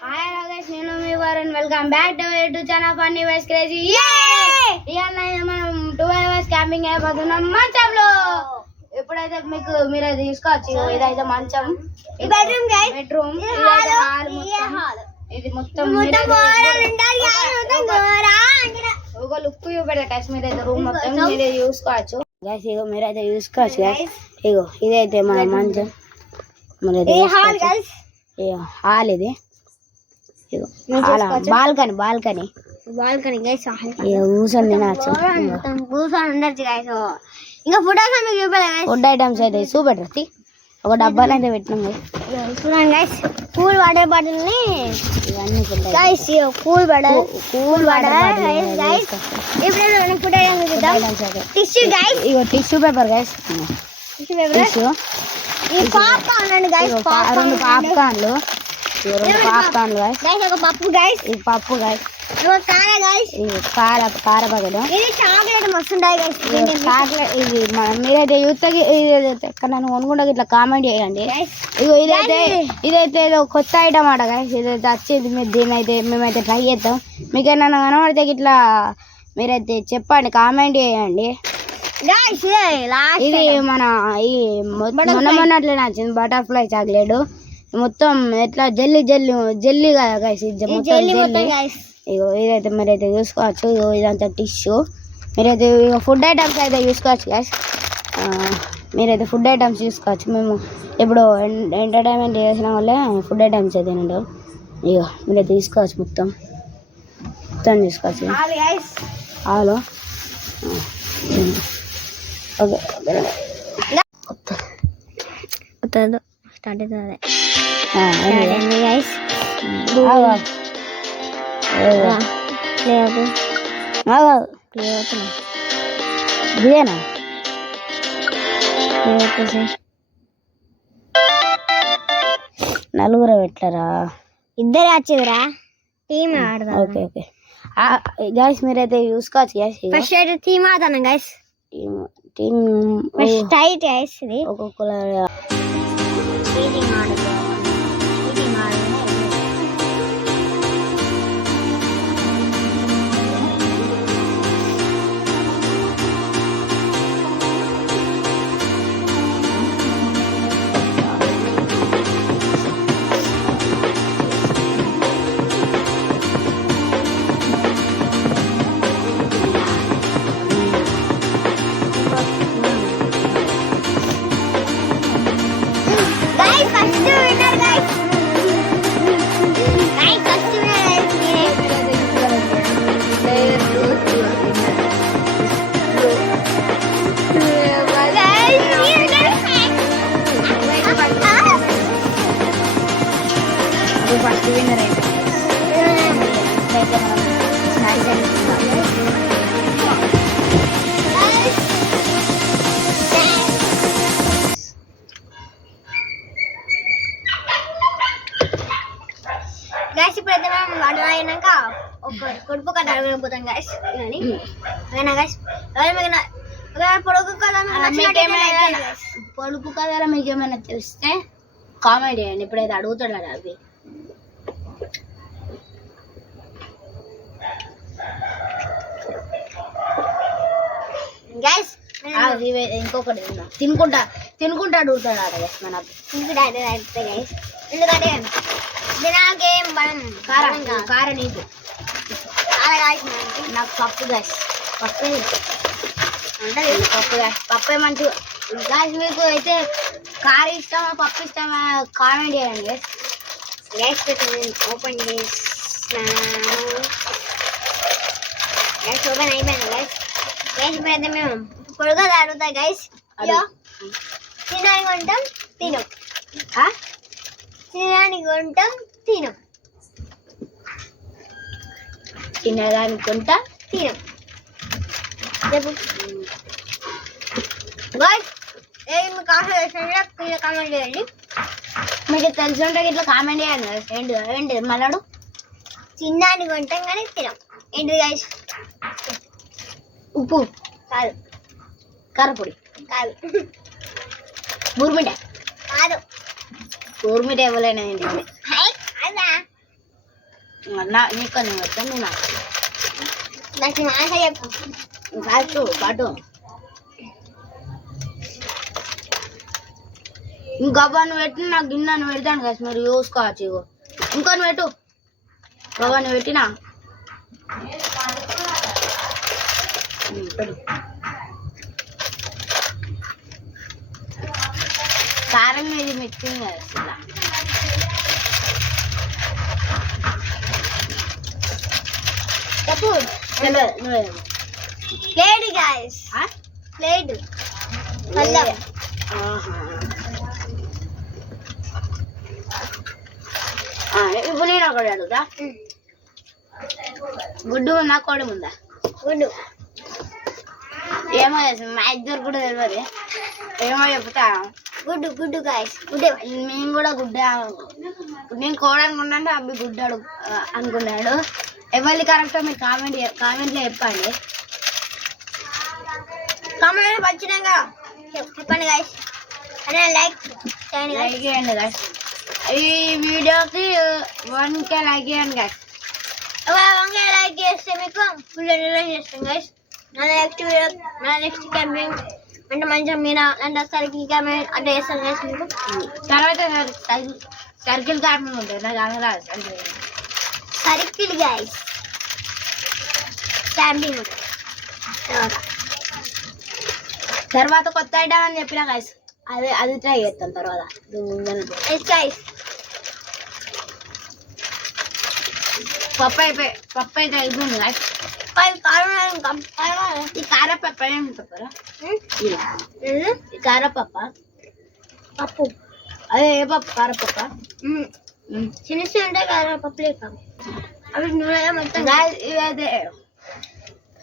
Hi Rakesh నేను మీ Varun. Welcome back to to channel funny wise crazy ఇవాళ మనం two hours camping అయిపోతున్నాం. మంచంలో! ఎప్పుడైతే మీకు మీరు తీసుకోవచ్చు ఇదైతే మంచం. Bedroom guys bedroom. హాల్ ఇది మొత్తం. ఇది? ఒక లుక్ చూపెడతా గైస్ మీరైతే రూమ్ మొత్తం మీరే చూసుకోవచ్చు. గైస్ ఇగో మీరైతే చూసుకోవచ్చు గైస్ ఇగో ఇదైతే మన మంచం. ఇగో హాల్ ఇది. Balcony balcony. బాల్కనీ గైస్ కూర్చొని తినచ్చు మొత్తం కూర్చొని ఉండొచ్చు గైస్ ఇంకా మీకు చూపాలి గైస్ ఫుడ్ ఐటమ్స్ అయితే చూపెట్టరు? ఒక డబ్బాలు అయితే పెట్టినాం. చూడండి గైస్ కూల్ వాటర్ బాటిల్ని ఇవన్నీ. Guys cool bottle cool water. ఇప్పుడు నేను ఫుడ్ చూద్దాం. ఐటమ్స్ టిష్యూ గైస్ ఇగో tissue paper guys tissue paper tissue ఈ పాప్కార్న్ అండి గైస్ రెండు పాప్కార్న్లు రెండు పప్పు గైస్ ఇది పప్పు గైస్ కార గైస్ కార కార పగలు ఇది చాక్లెట్ మస్తు ఉంటాయి గైస్ చాక్లెట్ ఇది? మన మీరైతే యూత్కి ఎక్కడ నన్ను కొనుక్కుంటే ఇట్లా కామెంట్ చేయండి. గైస్ ఇగో ఇదైతే ఇదైతే ఏదో కొత్త ఐటమ్ అట guys. ఇదైతే వచ్చేది మీరు దీన్ని అయితే మేమైతే ట్రై చేద్దాం. మీకు ఏమైనా కనబడితే ఇట్లా మీరైతే చెప్పండి కామెంట్ చేయండి. గైస్ లాస్ట్ ఇది మన ఈ మొన్న మొన్నట్లే నచ్చింది బటర్ఫ్లై చాక్లెట్. మొత్తం ఎట్లా జల్లి జల్లి జల్లి కదా గైస్ ఇది మొత్తం జెల్లీ ఇగో ఇదైతే మీరైతే చూసుకోవచ్చు ఇగో ఇదంతా టిష్యూ మీరైతే ఇగో ఫుడ్ ఐటమ్స్ అయితే చూసుకోవచ్చు గైస్ మీరైతే ఫుడ్ ఐటమ్స్ చూసుకోవచ్చు. మేము ఇప్పుడు ఎంటర్టైన్మెంట్ చేసిన వల్లే ఫుడ్ ఐటమ్స్ అయితే ఉండవు ఇగో మీరైతే తీసుకోవచ్చు మొత్తం. మొత్తం తీసుకోవచ్చు గైస్ హలో ఓకే. స్టార్ట్ అవుతుంది? అయింది గైస్. ప్లే అవుతుంది. ప్లే అవుతుంది ఇదేనా? ప్లే అవుతుంది నలుగురు పెట్టరా? ఇద్దరే వచ్చిందిరా టీమ్ ఆడదాం ఓకే ఓకే. గాయస్ మీరైతే చూసుకోవచ్చు గ్యాస్ ఫస్ట్ అయితే టీమ్ ఆడతాను guys team team first tight guys ఇది. ఒక్కొక్కరు cleaning గైస్ ఇప్పుడైతే మేము అటు అయినాక ఒక కొడుపు కట్ట అడగకపోతాం గైస్ కానీ అయినా పొడుగు ఆ, మీకేమైనా పొడుపు కథలో మీకు ఏమైనా తెలిస్తే కామెంట్ చేయండి. ఇప్పుడైతే అడుగుతాడు కదా అవి. ఇవే ఇంకొకటి తినుకుంటా. తినుకుంటా అడుగుతాడు ఆడ guys మన అయితే గైస్ ఎందుకంటే దినాకేం మనం కారం కారం నీకు. నాకు పప్పు గాయస్ పప్పు ఉంటది పప్పు గాయస్ పప్పే మంచిగా. గాయస్ మీకు అయితే కార ఇష్టమా పప్పు ఇష్టమా కామెంట్ చేయండి guys. గ్యాస్ ఓపెన్ చేసినాను. గ్యాస్ ఓపెన్ అయిపోయింది గైస్ గ్యాస్ ఇప్పుడైతే మేము పొడుగా అడుగుతా గైస్ తినడానికి కొంటాం తినం. ఆ? తినడానికి కొంటాం తినం. తినడానికుంటా తినం. చెప్పు ఏ కాఫీ వేసిన కామెంట్ చేయండి. మీకు తెలిసి ఉంటే ఇట్లా కామెంట్ చేయండి. ఏంటి ఏంటి మళ్ళాడు? తినడానికి కొంటాం కానీ తినం. ఏంటి గైస్ ఉప్పు. కాదు కారపొడి. కాదు బూర్మిట కాదు. బూర్మిట ఇవ్వలేనా నా నీకు నేను వచ్చాను దానికి మాట చెప్పు. ఫాస్ట్ పాటు. నువ్వు పెట్టి నాకు గిన్నె నువ్వు పెడతాను కదా మీరు చూసుకోవచ్చు ఇగో. ఇంకో నువ్వు పెట్టు. గవ్వ నువ్వు పెట్టినా ఉమ్, పెట్టు కారం ఇది మిక్సింగ్ కదా అసలు. నువ్వే. ప్లేట్ గాయస్ ఆహా. ఆ, ఇప్పుడు నేను ఒకటి అడుగుతా గుడ్డు ఉందా కోడి ఉందా గుడ్డు ఏమో మా ఇద్దరు కూడా తెలియదు ఏమో చెప్తా గుడ్డు గుడ్డు గాయస్ గుడ్డే. మేము కూడా గుడ్డ నేను కోడి అనుకున్నాను అబ్బాయి గుడ్డ అడుగు ఆ, అనుకున్నాడు. ఎవరి కరెక్టో మీరు కామెంట్ కామెంట్లో చెప్పండి. కామెంట్ వచ్చినాక చెప్- చెప్పండి గాయస్ అనే లైక్ చేయండి లైక్. చేయండి guys. ఈ వీడియోకి వన్ కే లైక్ చేయండి guys. ఒక వంకాయ లైక్ చేస్తే మీకు ఫుల్ ఎంజాయ్ చేస్తాం గైస్ నా నెక్స్ట్ వీడియో నా నెక్స్ట్ క్యాంపింగ్ అంటే మంచిగా మీరు అంటే సరికి క్యాంపింగ్ అంటే గైస్ మీకు తర్వాత సర్కిల్ సర్కిల్ కార్మింగ్ ఉంటుంది నాకు అనగా సర్కిల్ సర్కిల్ గైస్ క్యాంపింగ్ ఉంటుంది తర్వాత కొత్త ఐటమ్ అని చెప్పిన గైస్ అదే అది ట్రై చేస్తాం తర్వాత ఇది గైస్ పప్పు అయిపోయి పప్పు అయితే అయిపోయింది guys. ఫైవ్ కారణాలు కారణాలు ఈ కార పప్ప ఏం చెప్పరా ఈ కార పప్ప. పప్పు అదే ఏ పప్పు? కార పప్ప చిన్న చిన్న ఉంటాయి కదా పప్పు లేక అవి నూనె మొత్తం ఇవైతే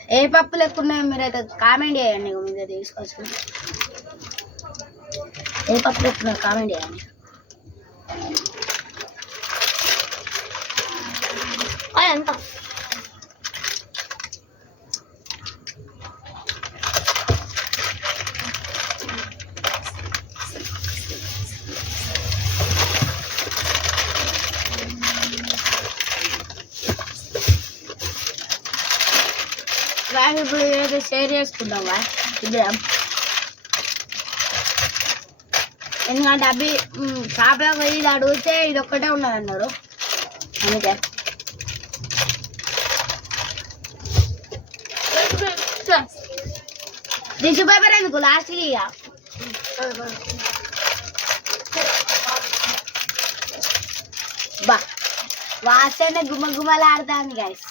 ఏ పప్పు లెక్కున్నాయో మీరైతే కామెంట్ చేయండి మీరైతే తీసుకోవచ్చు. ఏ పప్పు లెక్కున్నాయో కామెంట్ చేయండి. అంతా Guys, ఇప్పుడు ఇదైతే షేర్ చేసుకుందాం ఇద్దరం ఎందుకంటే అవి షాప్లో పోయి ఇది అడిగితే ఇది ఒక్కటే ఉన్నది అన్నారు అందుకే టిష్యూ పేపర్ ఎందుకు లాస్ట్ ఇక బా వాసన గుమ్మ గుమ్మలాడుతుంది గాయస్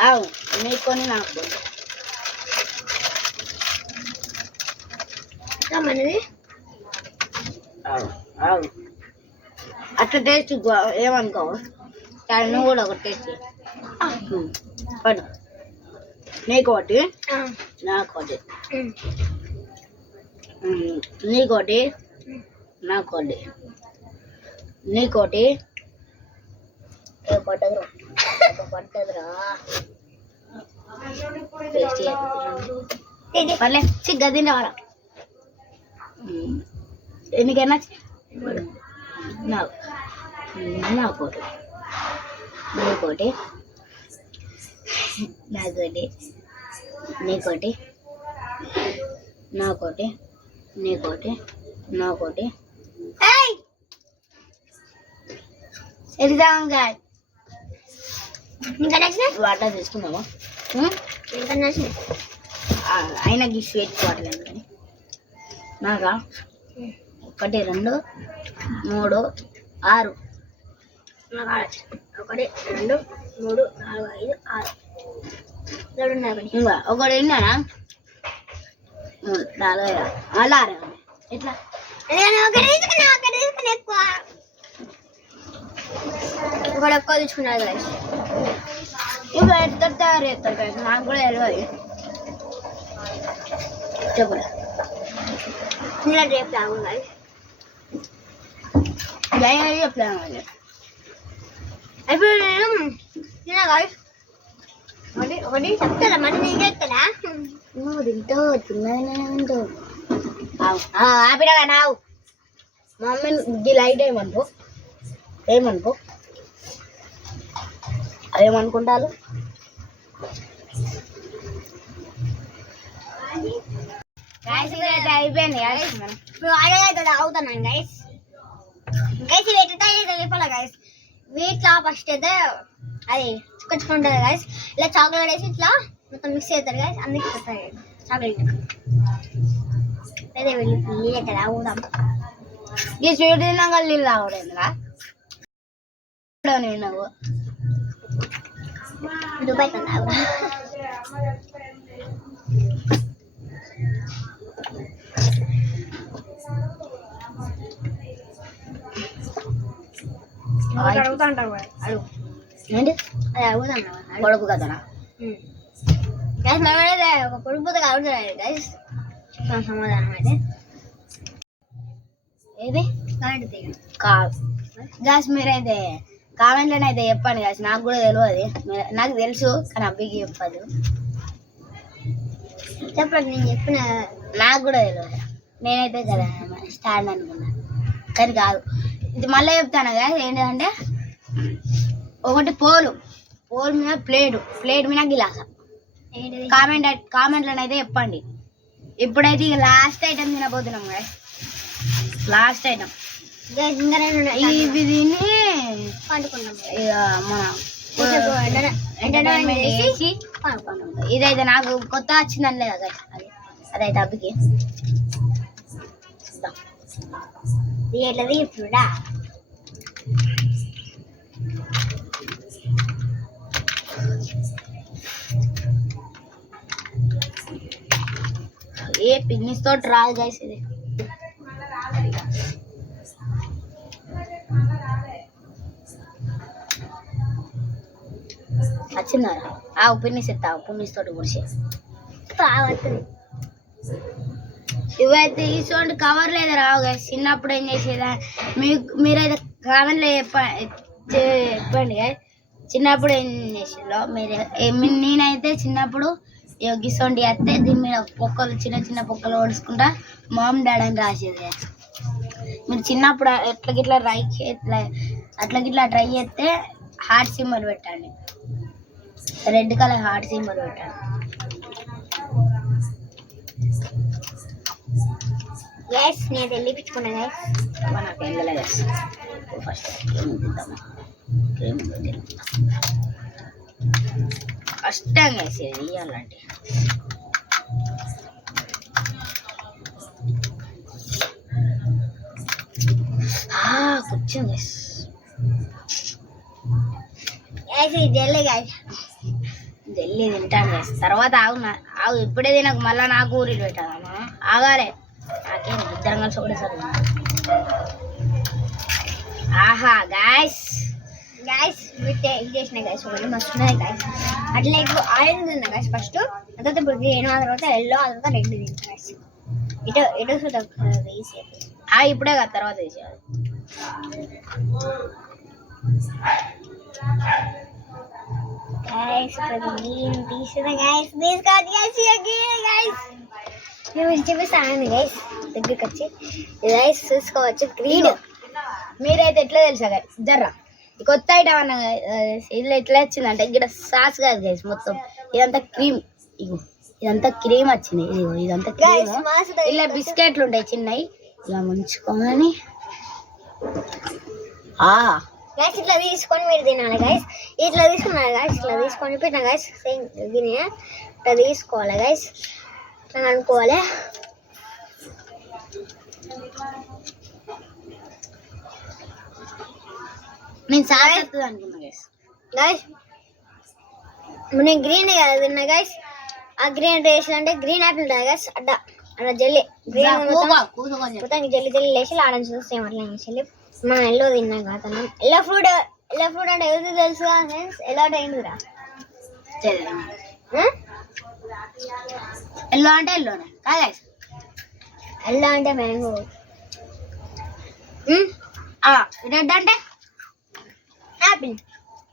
అవు మీకు కొని నాకు కొని. మనది అవు అవు అట్లా టేస్ట్ ఏమనుకో కానీ నువ్వు కూడా ఒక టేస్ట్ పడు నీకు ఒకటి నాకు ఒకటి ఉమ్, నీకోటి నాకోటి నీకోటి ఏ పట్టదురా ఒక పట్టదురా టేస్ట్ చేయాలి. పర్లే చిగ్గ తినేవారా ఎన్నికైనా నాకు నాకోటి నీకోటి నాకోటి నీకోటి నాకోటి నీకోటి నాకోటి ఎగ్జామ్ గాయ ఇంకా వాటర్ తీసుకుందామా? స్వీట్ వాటర్ కానీ నాకా? ఒకటి రెండు మూడు ఆరు. ఒకటి రెండు మూడు నాలుగు ఐదు ఆరు. ఇంకా ఒకటి విన్నానా మూడు నాలుగు ఐదు. అలా ఆరు ఎట్లా? ఒకటి ఎక్కువ. ఎక్కువ తీసుకున్నారు guys. ఇప్పుడు ఎట్లా తయారు చేస్తారు guys? నాకు కూడా తెలియదు చెప్పరా ఇలా రేపు తాగు guys. జయ చెప్పలేము అది ఇప్పుడు నేను తిన్నా guys. ఒకటి ఒకటి చెప్తారా మరి నేను చెప్తారా నువ్వు తింటావు తిన్నది తింటావు ఆపినా నావు మా మమ్మీ ఇది లైట్ వేయమంటు ఏమనుకో ఏమనుకుంటారు అయిపోయింది గాయస్ గైస్ గైస్ ఇవి ఎట్లా అయితే గైస్ వీటిలో ఫస్ట్ అయితే అది చుక్కొచ్చుకుంటుంది గైస్ ఇలా చాక్లెట్ వేసి ఇట్లా మొత్తం మిక్స్ అవుతారు గైస్ అందుకే వస్తాయి చాక్లెట్ అయితే వెళ్ళి నీళ్ళు అయితే తాగుదాం. ఈ స్వీట్ తిన్నాక నీళ్ళు తాగడేంద్రా నువ్వు దుబాయ్ తాగుదాం అడుగుతా అంటావు అడుగు ఏంటి అది అడుగుతాం పొడుపు కదనా గైస్ మేమైతే ఒక పొడిపోతే అడుగుతున్నాడు గైస్ సమాధానం అయితే ఏది తీగ కాదు గాస్ మీరైతే కామెంట్లోనే అయితే చెప్పండి గాస్ నాకు కూడా తెలియదు నాకు తెలుసు కానీ అబ్బాయికి చెప్పదు. చెప్పండి నేను చెప్పిన నాకు కూడా తెలియదు నేనైతే కదా స్టాండ్ అనుకున్నా. కానీ కాదు. ఇది మళ్ళీ చెప్తాను కదా ఏంటంటే ఒకటి పోలు. పోల్ మీద ప్లేట్. ప్లేట్ మీద గిలాస. కామెంట్ కామెంట్లను అయితే చెప్పండి. ఇప్పుడైతే ఇక లాస్ట్ ఐటమ్ తినబోతున్నాం కదా లాస్ట్ ఐటమ్. ఇవి తిని మన ఇదైతే నాకు కొత్త వచ్చిందని లేదా అది అదైతే అబ్బికి. ఎట్లది ఇప్పుడా ఏ పిన్నిస్ తోటి రాదు గైస్ ఇది. వచ్చిందారా ఆ పిన్నిస్ ఎత్తా పిన్నిస్ తోటి గుడిసి కావస్తుంది ఇవైతే ఇటువంటి కవర్ లేదా రావు గైస్ చిన్నప్పుడు ఏం చేసేదా? మీకు మీరైతే కామెంట్లో చెప్ప చెప్పండి guys. చిన్నప్పుడు ఏం చేసేదో మీరు నేనైతే చిన్నప్పుడు గిసోండి వేస్తే దీని మీద పొక్కలు చిన్న చిన్న పొక్కలు ఓడుచుకుంటా మామ్ డాడ్ అని రాసేది మీరు చిన్నప్పుడు ఎట్లా గిట్లా ట్రై చే అట్లా గిట్లా ట్రై చేస్తే హార్ట్ సింబల్ పెట్టండి. రెడ్ కలర్ హార్ట్ సింబల్ పెట్టండి. ఎస్ నేను వెళ్ళిపించుకున్నా గైస్ మనకు ఫస్ట్ వేసేది ఇవ్వాలంటే కూర్చోండి గైస్ ఇది వెళ్ళి గైస్ వెళ్ళి తింటాను guys. తర్వాత ఆగున్నా ఆగు. ఇప్పుడే తినకు మళ్ళీ నాకు ఊరిలో పెట్టాలమ్మా. ఆగాలే. నాకేం ఇద్దరం కలిసి ఒకటేసారి తిందాం. ఆహా గాయస్ గాయస్ వీటి ఇది చేసిన గాయస్ ఒకటి మస్తు ఉన్నాయి గాయస్ అట్లా ఇప్పుడు ఆరెంజ్ ఉంది గాయస్ ఫస్ట్ ఆ తర్వాత ఇప్పుడు గ్రీన్ ఆ తర్వాత ఎల్లో ఆ తర్వాత రెడ్ తింది గాయస్ ఇటు ఇటు చూద్దాం వేసేది ఆ ఇప్పుడే కాదు తర్వాత వేసేయాలి గైస్ ఇప్పుడు గ్రీన్ తీసుకున్నా గైస్ తీసుకోండి గైస్ దగ్గరికి వచ్చి గైస్ చూసుకోవచ్చు గ్రీన్ మీరైతే ఎట్లా తెలుసా గైస్ జర్రా. కొత్త ఐటమ్ అన్న ఇది ఎట్లా వచ్చిందంటే ఇక్కడ సాస్ కాదు గైస్ మొత్తం. ఇదంతా క్రీమ్. ఇగో ఇదంతా క్రీమ్ వచ్చింది. ఇదిగో ఇదంతా క్రీమ్. ఇలా బిస్కెట్లు ఉంటాయి చిన్నవి. ఇలా ముంచుకోమని ఆ గైస్ ఇట్లా తీసుకొని మీరు తినాలి గైస్ ఇట్లా తీసుకున్నారు గైస్ ఇట్లా తీసుకొని పెట్టిన గైస్ సేమ్ దీని ఇట్లా తీసుకోవాలి గైస్ ఇట్లా అనుకోవాలి. నేను వస్తుంది అనుకున్నా గైస్ గైస్ నేను గ్రీన్ కదా తిన్నా గైస్ ఆ గ్రీన్ వేసి అంటే గ్రీన్ యాపిల్ గైస్ అడ్డ అక్కడ జల్లి. గ్రీన్ మొత్తం జల్లి జల్లి వేసి ఆడని చూస్తాం అట్లా వేసి మనం ఎల్లో తిన్నాం కదా ఎల్లో ఫ్రూట్ ఎల్లో ఫ్రూట్ అంటే ఎవరికి తెలుసు ఫ్రెండ్స్ ఎలా అయిందిరా ఎల్లో అంటే ఎల్లోనే కాదు గైస్ ఎల్లో అంటే మ్యాంగో రెడ్ అంటే? Apple.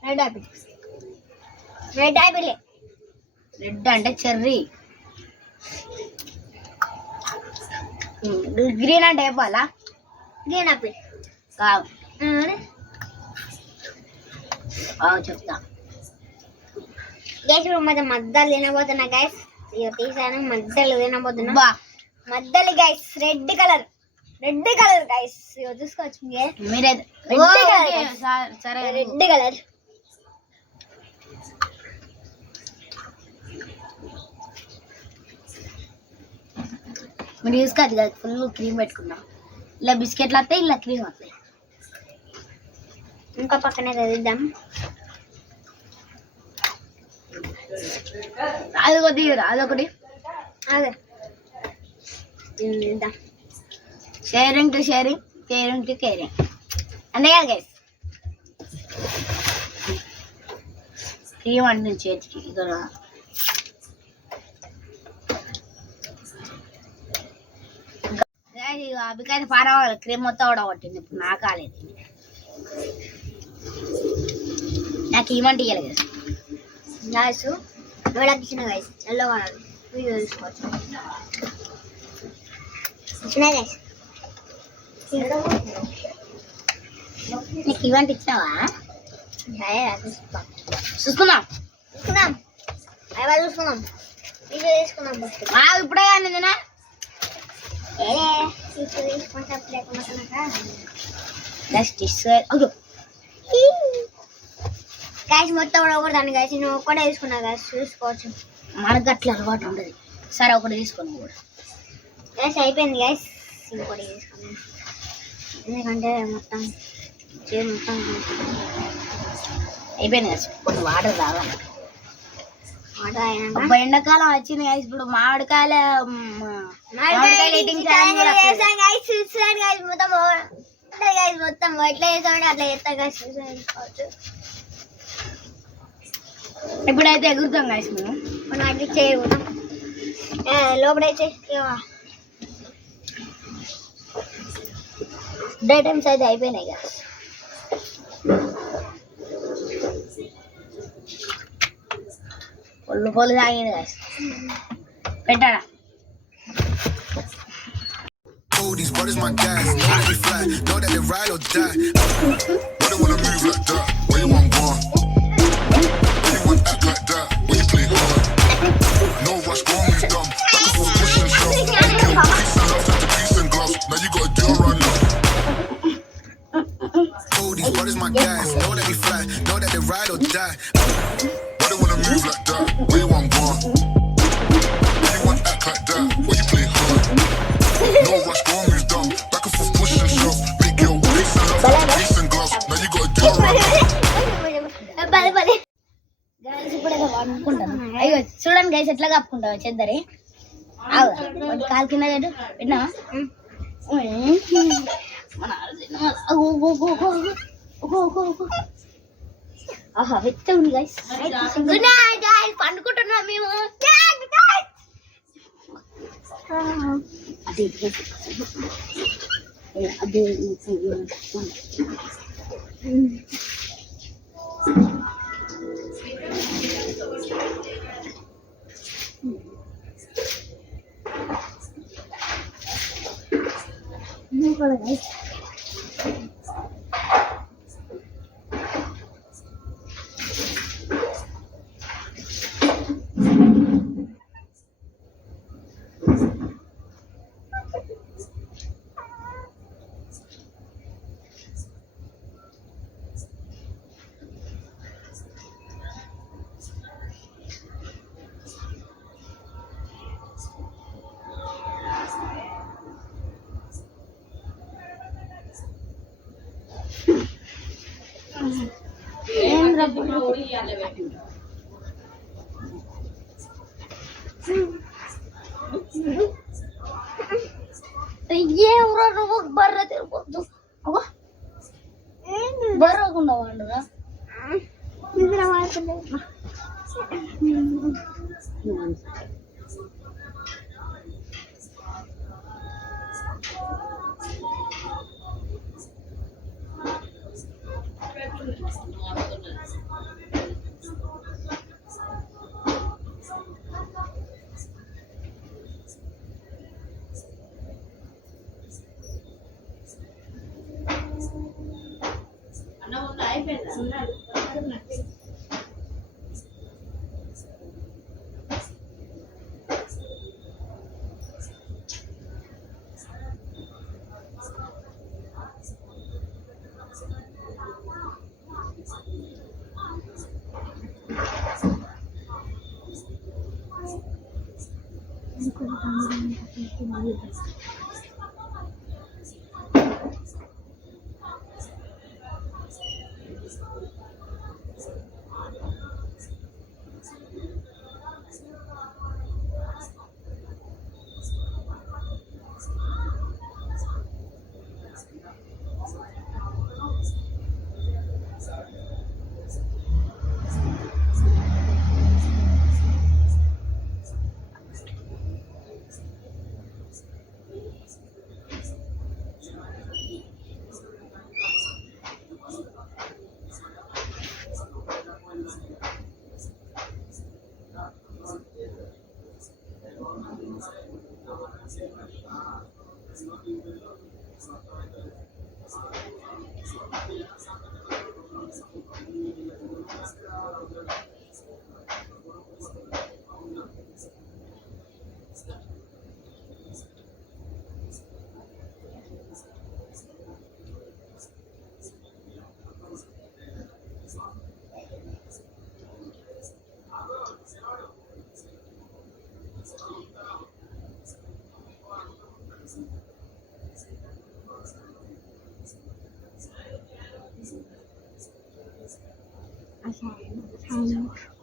Red apple. Red apple. Red అంటే చెర్రీ. గ్రీన్ అంటే చెప్పాలా గ్రీన్ యాపిల్. కావు చెప్తా గైస్ ఇప్పుడు మధ్య మద్దలు తినబోతున్నా గైస్ ఇక తీసాను మద్దలు తినబోతున్నా మద్దలు guys red colour red colour guys ఇక చూసుకోవచ్చు మీరే సరే రెడ్ కలర్ మీరు తీసుకోవచ్చు కదా ఫుల్ క్రీమ్ పెట్టుకున్నాం ఇలా బిస్కెట్లు వస్తాయి ఇలా క్రీమ్ వస్తాయి. ఇంకా పక్కనే చదిద్దాం అది కొద్దిగా అదొకటి అదే తిందాం sharing to sharing caring to caring అంతే కదా గైస్ క్రీమ్ అంటే చేతికి ఇక్కడ అభికాయ పారవాలి క్రీమ్ మొత్తం కూడా ఒకటి ఇప్పుడు నా కాలేదు నాకు ఏమంటే ఇవ్వలేదు గాయస్ ఎవరికి ఇచ్చిన గాయస్ ఎల్లో కలర్ వీడియో తీసుకోవచ్చు. ఇచ్చిన గాయస్ నీకు ఇవంటి ఇచ్చినావా? చూసుకుందాం. చూసుకుందాం? అయ్యా చూసుకుందాం. వీడియో తీసుకుందాం ఫస్ట్ ఇప్పుడే కానీ నిన్న ఏ వీడియో తీసుకుంటే అప్పుడే కొనుక్కున్నాక జస్ట్ అయ్యో. గాయస్ మొత్తం కూడా ఒకటి గాయస్ నేను ఒక్కటే తీసుకున్నా గాయస్ చూసుకోవచ్చు. మనకు అట్లా అలవాటు ఉండదు. సరే ఒకటి తీసుకొని కూడా గాయస్ అయిపోయింది గాయస్ ఇంకోటి తీసుకున్నాను ఎందుకంటే మొత్తం మొత్తం అయిపోయింది కదా కొన్ని వాటర్ తాగాలి. ఎండాకాలం వచ్చింది guys. ఇప్పుడు మామిడికాయల మామిడికాయలు వస్తుంది. మొత్తం ఎట్లా చేస్తామంటే అట్లా చేస్తా గాయస్ చూసుకోవచ్చు. ఇప్పుడైతే ఎగురుతాం గాయస్ మేము మనం అడ్మిట్ చేయకూడదు లోపలైతే డే టైమ్స్ అయితే అయిపోయినాయి కదా ఒళ్ళు పొలు తాగింది గాయస్ పెట్టాడా these brothers my guys. I be they fly, know that they ride or die. Why they wanna move like that? Where you want gone? what's wrong guys ఎట్లా కప్పుకుంటావు చెద్దరి ఆగు. ఒకటి కాలు కింద పెట్టు విన్నావా. ఆహా వెచ్చ ఉంది గైస్ పండుకుంటున్నాం మేము అదే అదే Ah. No, no, no, no, no, no, no, no, no, no, no, no, no, この番組の形もいいです。Thank you. alıyor.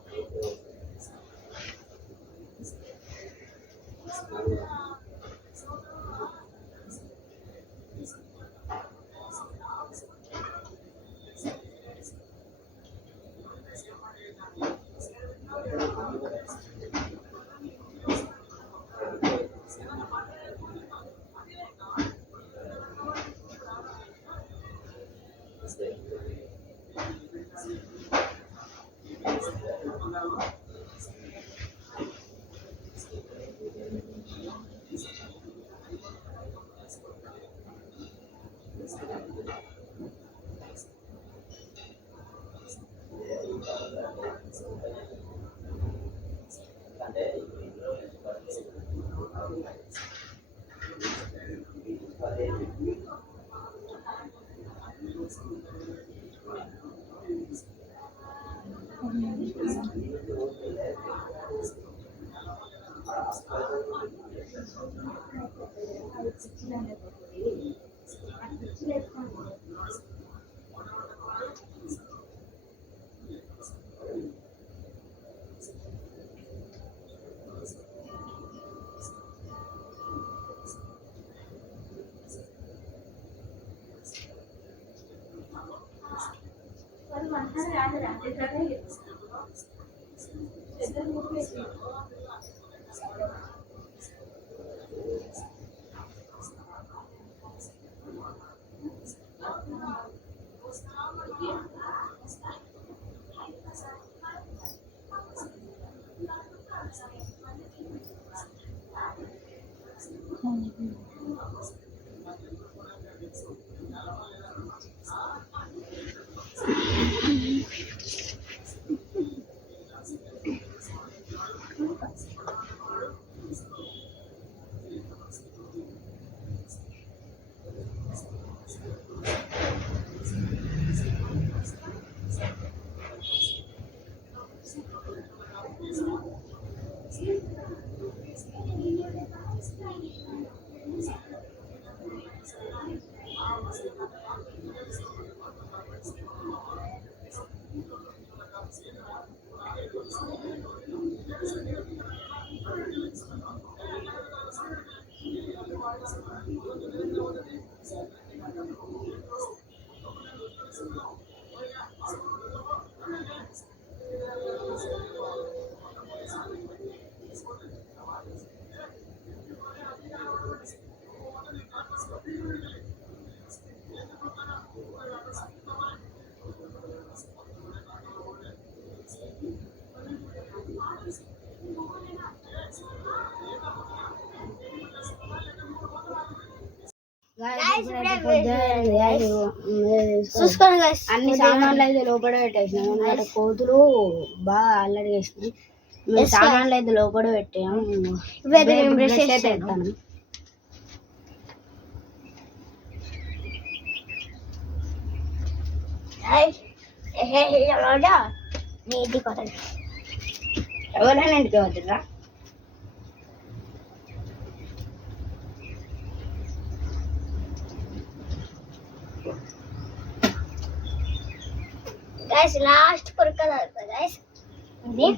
it's a 200 అన్ని సామాన్లు అయితే లోపల పెట్టేసినాం. అన్నమాట కోతులు బాగా అల్లరి చేసినాయి సామాన్లు అయితే లోపల పెట్టాము. చేస్తాను. ఎత్తాను Guys, ఏ, ఏ, ఏ, ఎవరోడా? నీ ఇంటికి వదండి. ఎవరైనా ఇంటికి వద్దురా Guys, లాస్ట్ కొరక గైస్ ఇది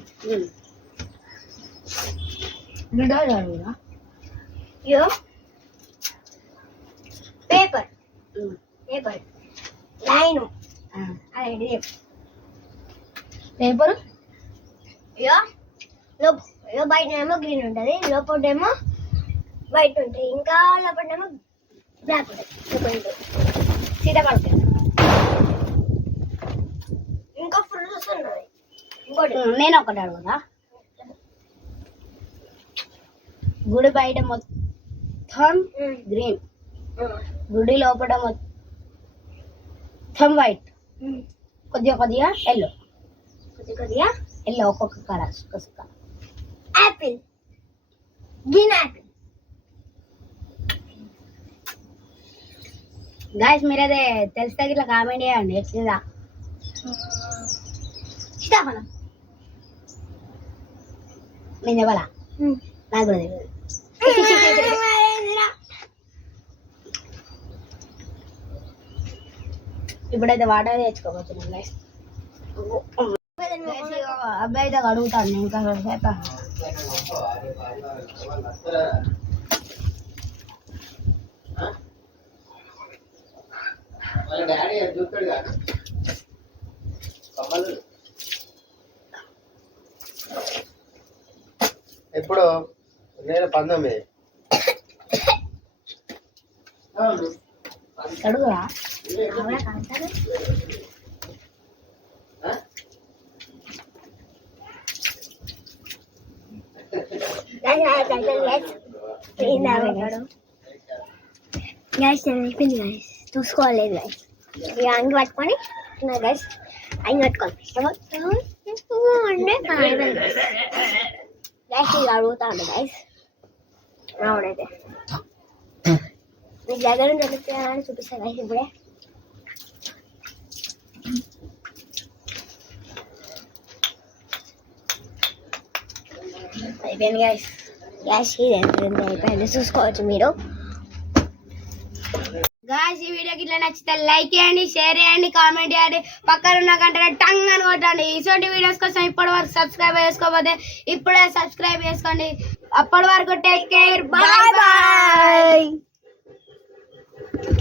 బిడ్డలు అడుగురా యో పేపర్ పేపర్ లైన్ అదే పేపర్? యో బయట ఏమో గ్రీన్ ఉంటుంది లోపల ఏమో వైట్ ఉంటుంది ఇంకా లోపల ఏమో బ్లాక్ ఉంటుంది సీతాపడతాయి ఇంకా ఫుల్ చూస్తున్నది. ఇంకోటి. నేను ఒకటి అడుగురా గుడి బయట మొత్తం గ్రీన్. గుడి లోపల మొత్తం వైట్. కొద్దిగా కొద్దిగా ఎల్లో కొద్ది కొద్దిగా ఎల్లో ఒక్కొక్క కలర్ ఒక్కొక్క యాపిల్ గ్రీన్ యాపిల్ గాయస్ మీరైతే తెలిస్తే ఇట్లా కామెంట్ చేయండి ఎట్లా సీతాఫలం నేను చెప్పాలా నాకు కూడా తెలియదు ఇప్పుడైతే వాటర్ తెచ్చుకోబోతున్నాం గైస్ అబ్బాయి అయితే అడుగుతాను ఇంకా సేప. ఎప్పుడు? నేను పంతొమ్మిది. అడుగురా. గైస్ నేను అయిపోయింది గైస్ చూసుకోలేదు గైస్ ఇక అంగి పట్టుకొని నా గైస్ అంగి పట్టుకోవాలి అంటే గైస్ ఇది అడుగుతాను గైస్ రావుడైతే మీకు దగ్గర నుంచి దొరుకుతాయని చూపిస్తాను గైస్ ఇప్పుడే అయిపోయింది గాయస్ గ్యాస్ ఇది ఎంత అయిపోయింది చూసుకోవచ్చు మీరు గాయస్ ఈ వీడియోకి ఇట్లా నచ్చితే లైక్ చేయండి షేర్ చేయండి కామెంట్ చేయండి. పక్కన ఉన్న కంటే టంగ్ అని కొట్టండి. ఇటువంటి వీడియోస్ కోసం ఇప్పటి వరకు సబ్స్క్రైబ్ చేసుకోకపోతే ఇప్పుడే సబ్స్క్రైబ్ చేసుకోండి. అప్పటి వరకు టేక్ కేర్ బాయ్